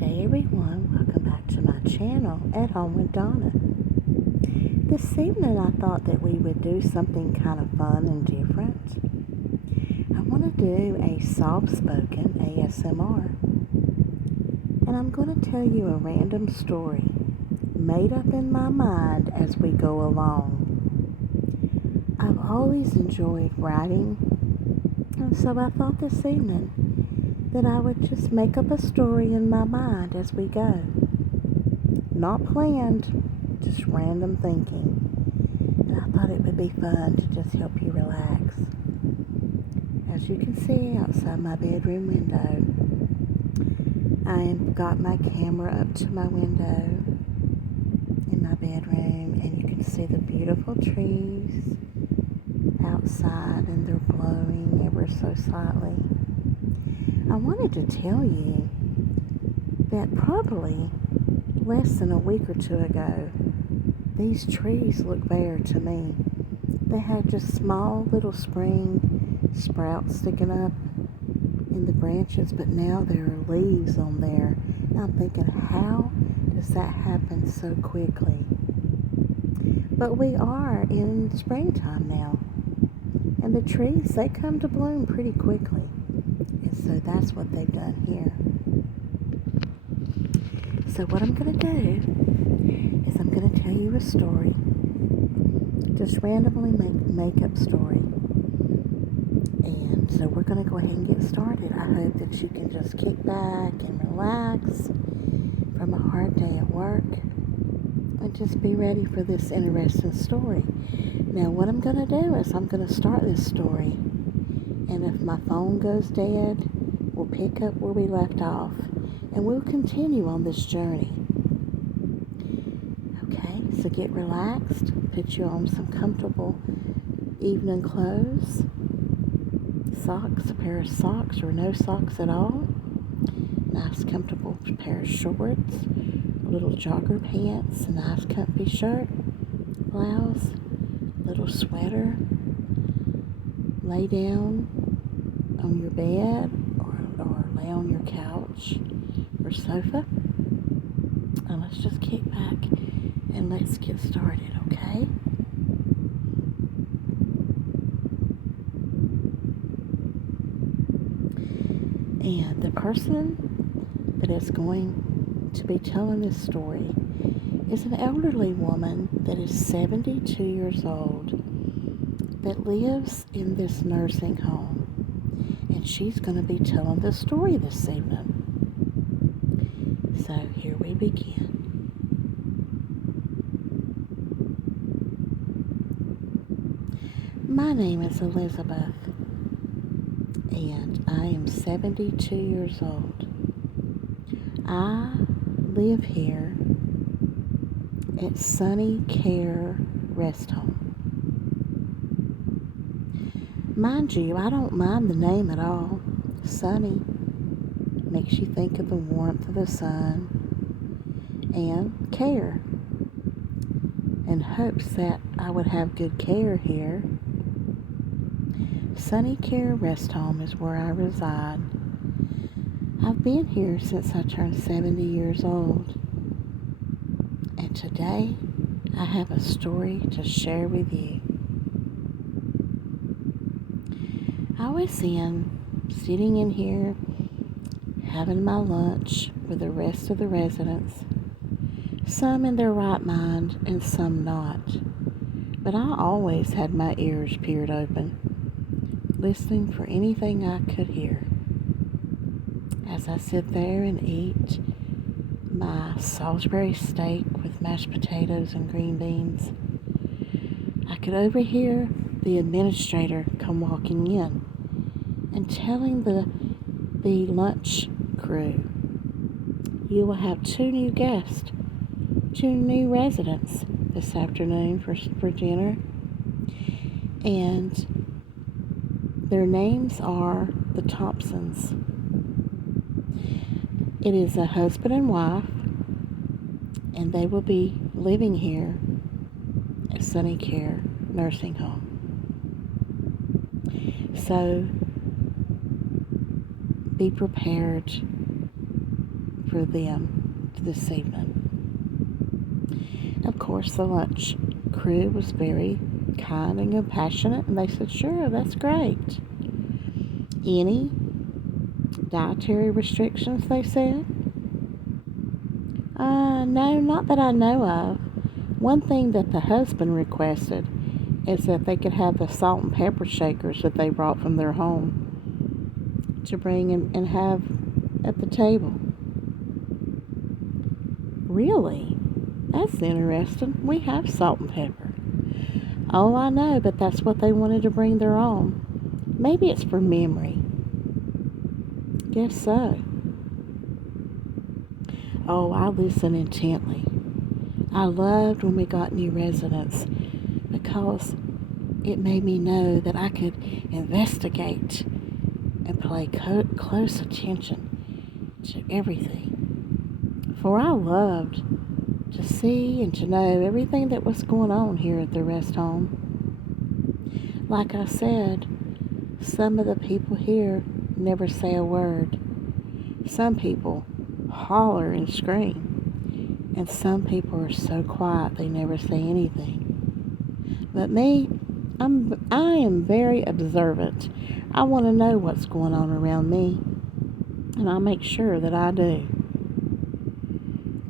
day everyone, welcome back to my channel At Home with Donna. This evening I thought that we would do something kind of fun and different. I want to do a soft-spoken ASMR. And I'm going to tell you a random story made up in my mind as we go along. I've always enjoyed writing, and so I thought this evening that I would just make up a story in my mind as we go. Not planned, just random thinking. And I thought it would be fun to just help you relax. As you can see outside my bedroom window, I've got my camera up to my window in my bedroom, and you can see the beautiful trees outside, and they're blowing ever so slightly. I wanted to tell you that probably less than a week or two ago, these trees looked bare to me. They had just small little spring sprouts sticking up in the branches, but now there are leaves on there. And I'm thinking, how does that happen so quickly? But we are in springtime now, and the trees, they come to bloom pretty quickly. And so that's what they've done here. So what I'm going to do is I'm going to tell you a story. Just randomly make up story. And so we're going to go ahead and get started. I hope that you can just kick back and relax from a hard day at work and just be ready for this interesting story. Now what I'm going to do is I'm going to start this story, and if my phone goes dead, we'll pick up where we left off, and we'll continue on this journey. Okay, so get relaxed, put you on some comfortable evening clothes, socks, a pair of socks or no socks at all, nice comfortable pair of shorts, a little jogger pants, a nice comfy shirt, blouse, little sweater. Lay down on your bed or lay on your couch or sofa, and let's just kick back and let's get started, okay? And the person that is going to be telling this story is an elderly woman that is 72 years old that lives in this nursing home, and she's going to be telling the story this evening. So here we begin. My name is Elizabeth, and I am 72 years old. I live here at Sunny Care Rest Home. Mind you, I don't mind the name at all. Sunny makes you think of the warmth of the sun, and care, in hopes that I would have good care here. Sunny Care Rest Home is where I reside. I've been here since I turned 70 years old, and today I have a story to share with you. I was sitting in here having my lunch with the rest of the residents, some in their right mind and some not, but I always had my ears peeled open, listening for anything I could hear. As I sit there and eat my Salisbury steak with mashed potatoes and green beans, I could overhear the administrator come walking in and telling the lunch crew, "You will have two new guests, two new residents this afternoon for dinner, and their names are the Thompsons. It is a husband and wife, and they will be living here at Sunny Care Nursing Home. So be prepared for them this evening. Of course, the lunch crew was very kind and compassionate, and they said, sure, that's great. Any dietary restrictions, they said? No, not that I know of. One thing that the husband requested is that they could have the salt and pepper shakers that they brought from their home to bring and have at the table. Really? That's interesting. We have salt and pepper. Oh, I know, but that's what they wanted to bring their own. Maybe it's for memory. Guess so. Oh, I listened intently. I loved when we got new residents because it made me know that I could investigate and pay close attention to everything. For I loved to see and to know everything that was going on here at the rest home. Like I said, some of the people here never say a word. Some people holler and scream. And some people are so quiet they never say anything. But me, I am very observant. I want to know what's going on around me. And I'll make sure that I do.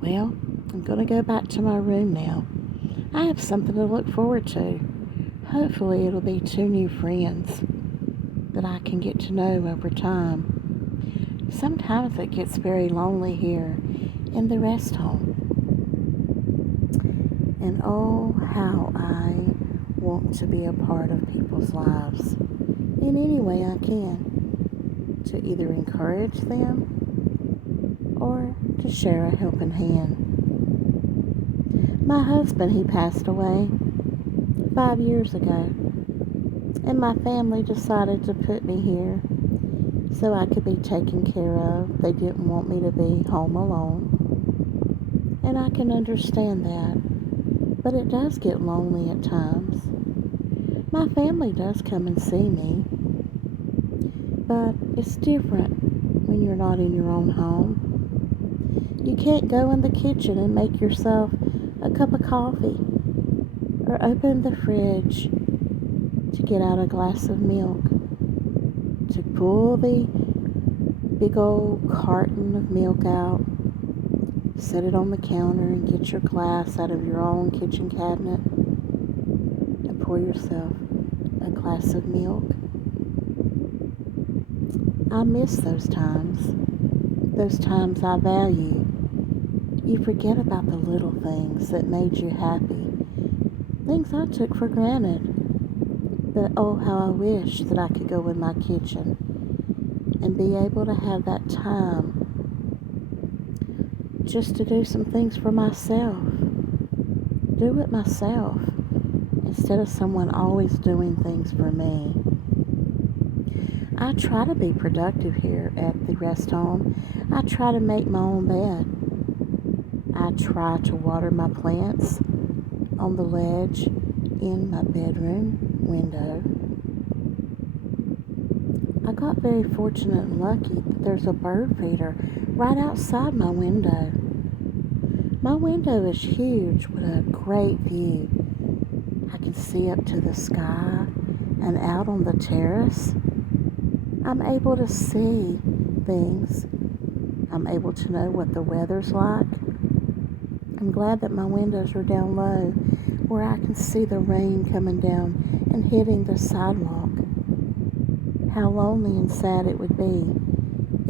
Well, I'm going to go back to my room now. I have something to look forward to. Hopefully it'll be 2 new friends that I can get to know over time. Sometimes it gets very lonely here in the rest home. And oh, how I want to be a part of people's lives in any way I can, to either encourage them or to share a helping hand. My husband, he passed away 5 years ago, and my family decided to put me here so I could be taken care of. They didn't want me to be home alone, and I can understand that. But it does get lonely at times. My family does come and see me, but it's different when you're not in your own home. You can't go in the kitchen and make yourself a cup of coffee or open the fridge to get out a glass of milk, to pull the big old carton of milk out, set it on the counter and get your glass out of your own kitchen cabinet and pour yourself a glass of milk. I miss those times I value. You forget about the little things that made you happy, things I took for granted. But oh, how I wish that I could go in my kitchen and be able to have that time just to do some things for myself. Do it myself instead of someone always doing things for me. I try to be productive here at the rest home. I try to make my own bed. I try to water my plants on the ledge in my bedroom window. I got very fortunate and lucky that there's a bird feeder right outside my window. My window is huge with a great view. I can see up to the sky and out on the terrace. I'm able to see things. I'm able to know what the weather's like. I'm glad that my windows are down low where I can see the rain coming down and hitting the sidewalk. How lonely and sad it would be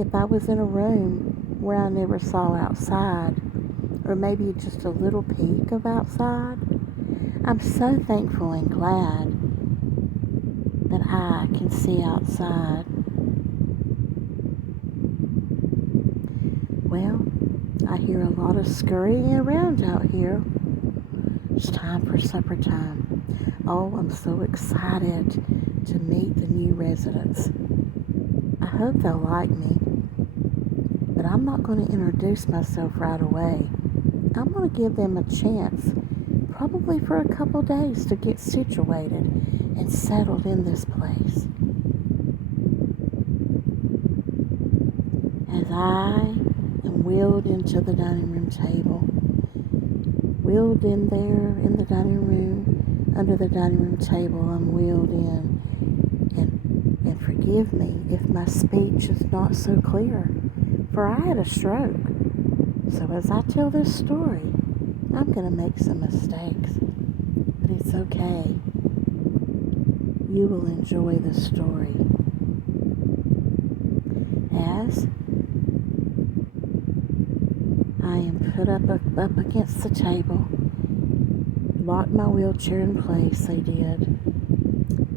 if I was in a room where I never saw outside, or maybe just a little peek of outside. I'm so thankful and glad that I can see outside. Well, I hear a lot of scurrying around out here. It's time for supper time. Oh, I'm so excited to meet the new residents. I hope they'll like me, but I'm not going to introduce myself right away. I'm going to give them a chance, probably for a couple days, to get situated and settled in this place. As I and wheeled into the dining room table. Wheeled in there in the dining room, under the dining room table, I'm wheeled in. And forgive me if my speech is not so clear, for I had a stroke. So as I tell this story, I'm going to make some mistakes, but it's okay. You will enjoy the story. As I am put up against the table, locked my wheelchair in place, they did,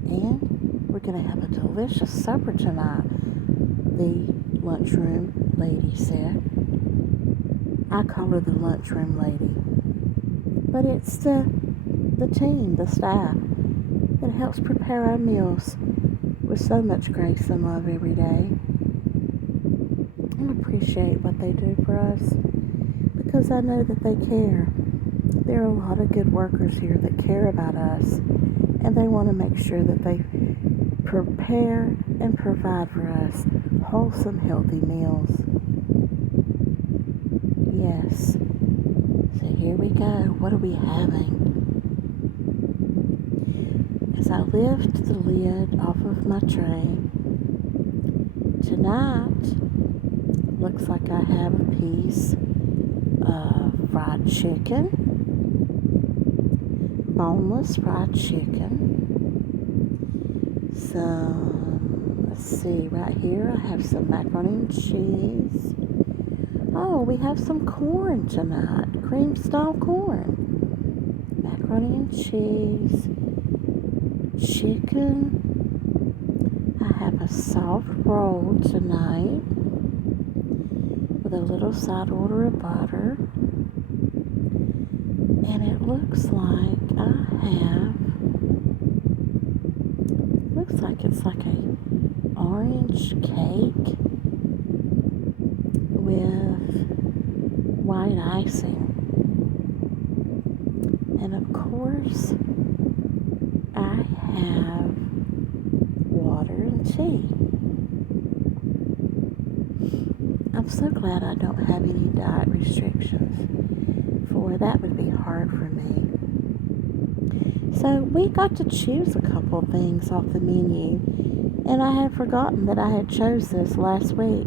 and we're going to have a delicious supper tonight, the lunchroom lady said. I call her the lunchroom lady, but it's the team, the staff, that helps prepare our meals with so much grace and love every day. And appreciate what they do for us, because I know that they care. There are a lot of good workers here that care about us, and they want to make sure that they prepare and provide for us wholesome, healthy meals. Yes. So here we go. What are we having? As I lift the lid off of my tray, tonight looks like I have a piece of fried chicken, boneless fried chicken. Let's see, right here I have some macaroni and cheese. Oh, we have some corn tonight, cream style corn. Macaroni and cheese, chicken. I have a soft roll tonight with a little side order of butter. And it looks like it's like a orange cake with white icing. And of course, I have water and tea. I'm so glad I don't have any diet restrictions, for that would be hard for me. So we got to choose a couple of things off the menu, and I had forgotten that I had chose this last week.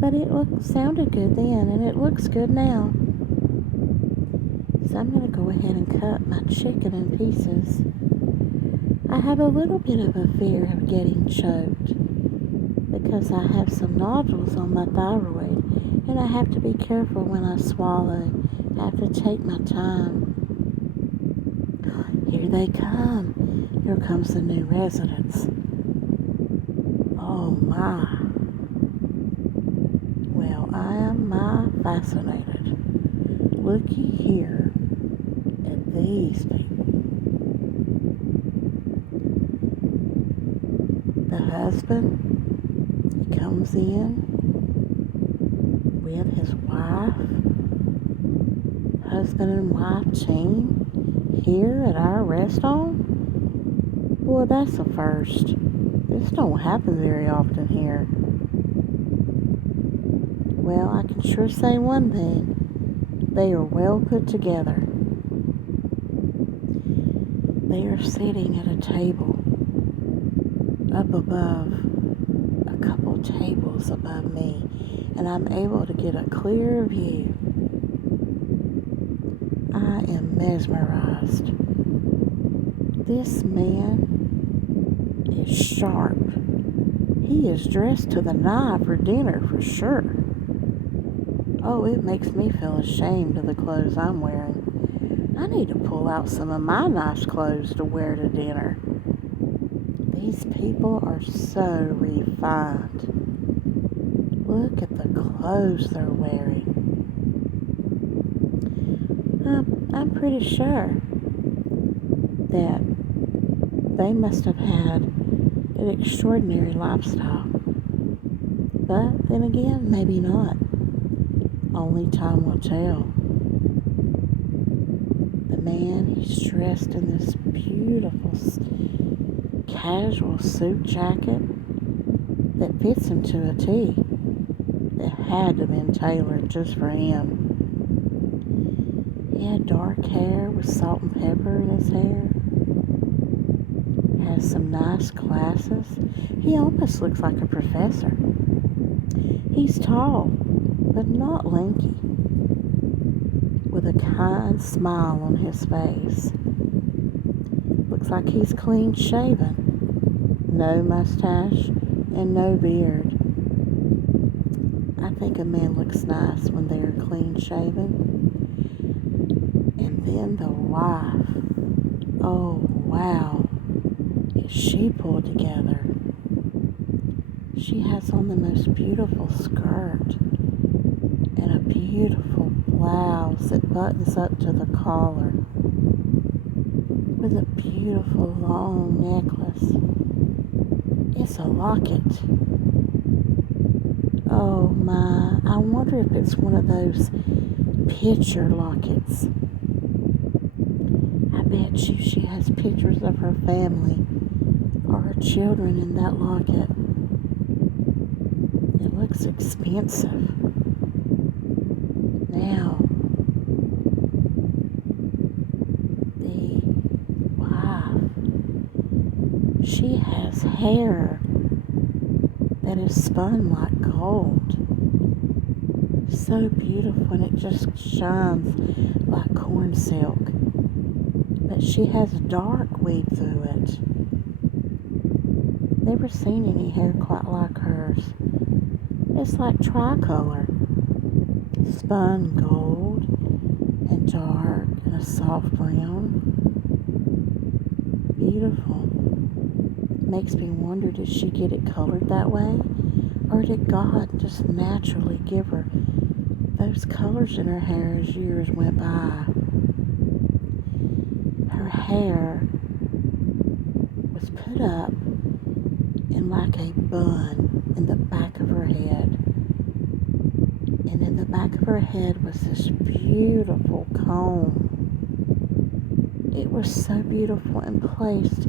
But it sounded good then, and it looks good now. So I'm going to go ahead and cut my chicken in pieces. I have a little bit of a fear of getting choked, because I have some nodules on my thyroid, and I have to be careful when I swallow. I have to take my time. Here they come. Here comes the new residents. Oh my. Well, I am fascinated. Looky here at these people. The husband, he comes in with his wife, husband and wife team here at our restaurant. Boy, that's a first. This don't happen very often here. Well, I can sure say one thing. They are well put together. They are sitting at a table up above, a couple tables above me, and I'm able to get a clear view. I am mesmerized. This man is sharp. He is dressed to the nines for dinner for sure. Oh, it makes me feel ashamed of the clothes I'm wearing. I need to pull out some of my nice clothes to wear to dinner. These people are so refined. Look at the clothes they're wearing. I'm pretty sure that they must have had an extraordinary lifestyle. But then again, maybe not. Only time will tell. The man, he's dressed in this beautiful casual suit jacket that fits him to a T. that had to have been tailored just for him. He had dark hair with salt and pepper in his hair. Has some nice glasses. He almost looks like a professor. He's tall, but not lanky, with a kind smile on his face. Looks like he's clean shaven. No mustache and no beard. I think a man looks nice when they're clean shaven. And then the wife. Oh, wow. Is she pulled together? She has on the most beautiful skirt and a beautiful blouse that buttons up to the collar with a beautiful long necklace. It's a locket. Oh my, I wonder if it's one of those picture lockets. I bet you she has pictures of her family or her children in that locket. It looks expensive. Now, the wife, she has hair that is spun like gold. So beautiful, and it just shines like corn silk. But she has dark weave through it. Never seen any hair quite like hers. It's like tricolor. Spun gold and dark and a soft brown. Beautiful. Makes me wonder, did she get it colored that way? Or did God just naturally give her those colors in her hair as years went by? Her hair was put up in like a bun in the back of her head. And in the back of her head was this beautiful comb. It was so beautiful and placed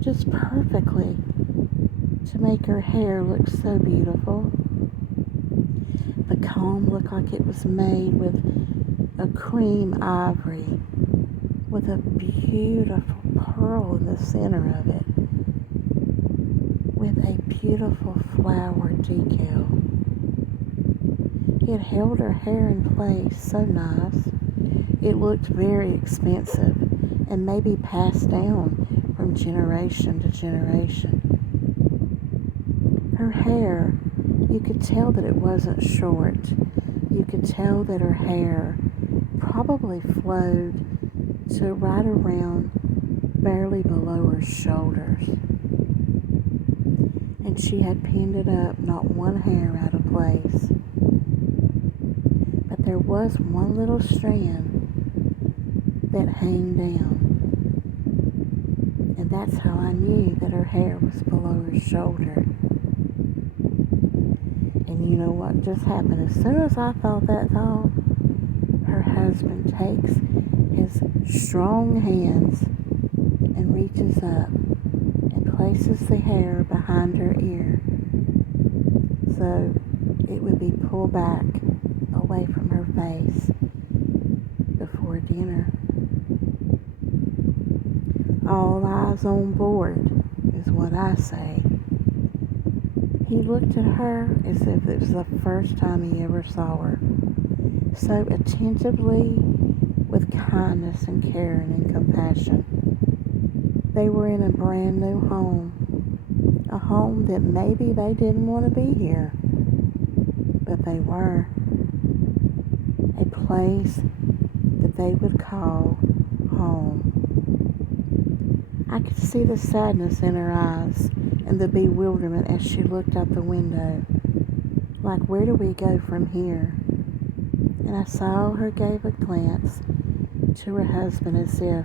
just perfectly to make her hair look so beautiful. The comb looked like it was made with a cream ivory with a beautiful pearl in the center of it with a beautiful flower decal. It held her hair in place so nice. It looked very expensive and maybe passed down from generation to generation. Her hair, you could tell that it wasn't short. You could tell that her hair probably flowed to right around barely below her shoulders. And she had pinned it up, not one hair out of place. But there was one little strand that hung down. And that's how I knew that her hair was below her shoulder. And you know what just happened? As soon as I thought that thought, her husband takes his strong hands and reaches up and places the hair behind her ear so it would be pulled back away from her face before dinner. All eyes on board is what I say. He looked at her as if it was the first time he ever saw her, so attentively, with kindness and caring and compassion. They were in a brand new home, a home that maybe they didn't want to be here, but they were. A place that they would call home. I could see the sadness in her eyes and the bewilderment as she looked out the window, like, where do we go from here? And I saw her give a glance to her husband as if,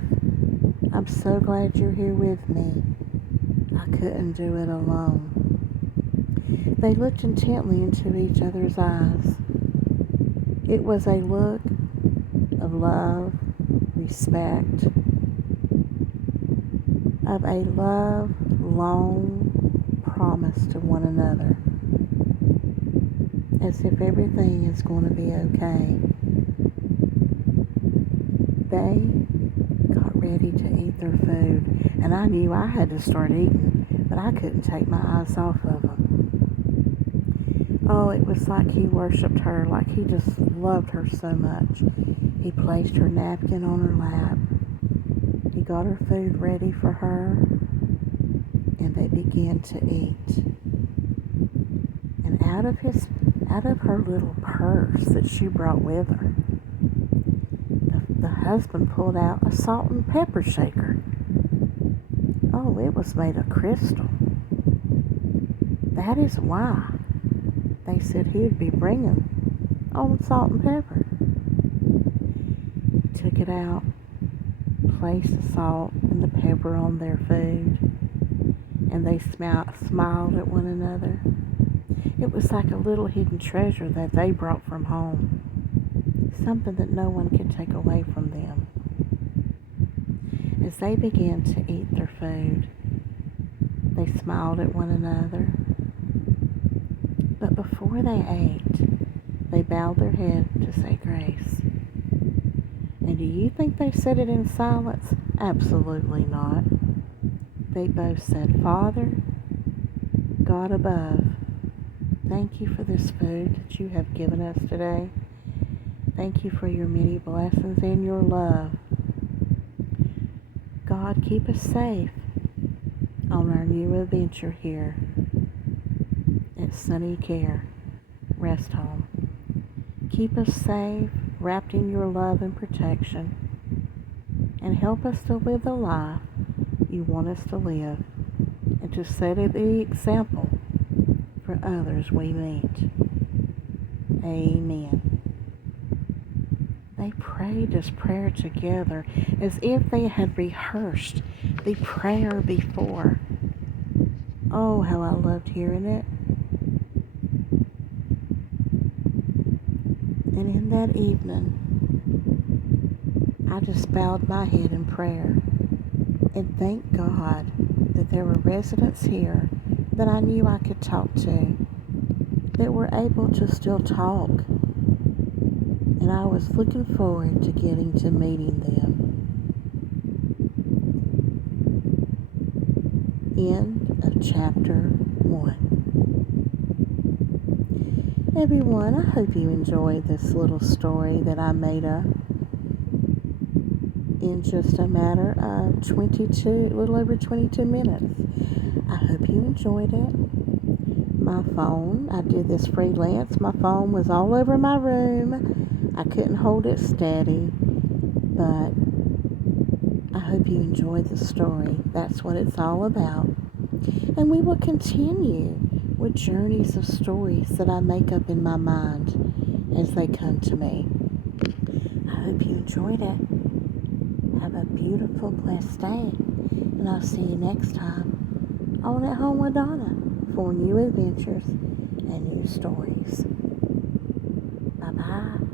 I'm so glad you're here with me. I couldn't do it alone. They looked intently into each other's eyes. It was a look of love, respect, of a love long promise to one another. as if everything is going to be okay. They got ready to eat their food, and I knew I had to start eating, but I couldn't take my eyes off of them. Oh, it was like he worshipped her, like he just loved her so much. He placed her napkin on her lap. He got her food ready for her, and they began to eat. And out of her little purse that she brought with her, the husband pulled out a salt and pepper shaker. Oh, it was made of crystal. That is why they said he would be bringing on salt and pepper. Took it out, placed the salt and the pepper on their food, and they smiled at one another. It was like a little hidden treasure that they brought from home, something that no one could take away from them. As they began to eat their food, they smiled at one another. But before they ate, they bowed their head to say grace. And do you think they said it in silence? Absolutely not. They both said, Father, God above, thank you for this food that you have given us today. Thank you for your many blessings and your love. God, keep us safe on our new adventure here at Sunny Care Rest Home. Keep us safe, wrapped in your love and protection, and help us to live the life you want us to live, and to set the example for others we meet. Amen. They prayed this prayer together as if they had rehearsed the prayer before. Oh, how I loved hearing it. And in that evening, I just bowed my head in prayer and thanked God that there were residents here that I knew I could talk to, that were able to still talk. And I was looking forward to getting to meeting them. End of chapter 1. Everyone, I hope you enjoyed this little story that I made up in just a matter of a little over 22 minutes. I hope you enjoyed it. My phone, I did this freelance. My phone was all over my room. I couldn't hold it steady, but I hope you enjoyed the story. That's what it's all about. And we will continue with journeys of stories that I make up in my mind as they come to me. I hope you enjoyed it. Have a beautiful, blessed day, and I'll see you next time on At Home with Donna for new adventures and new stories. Bye-bye.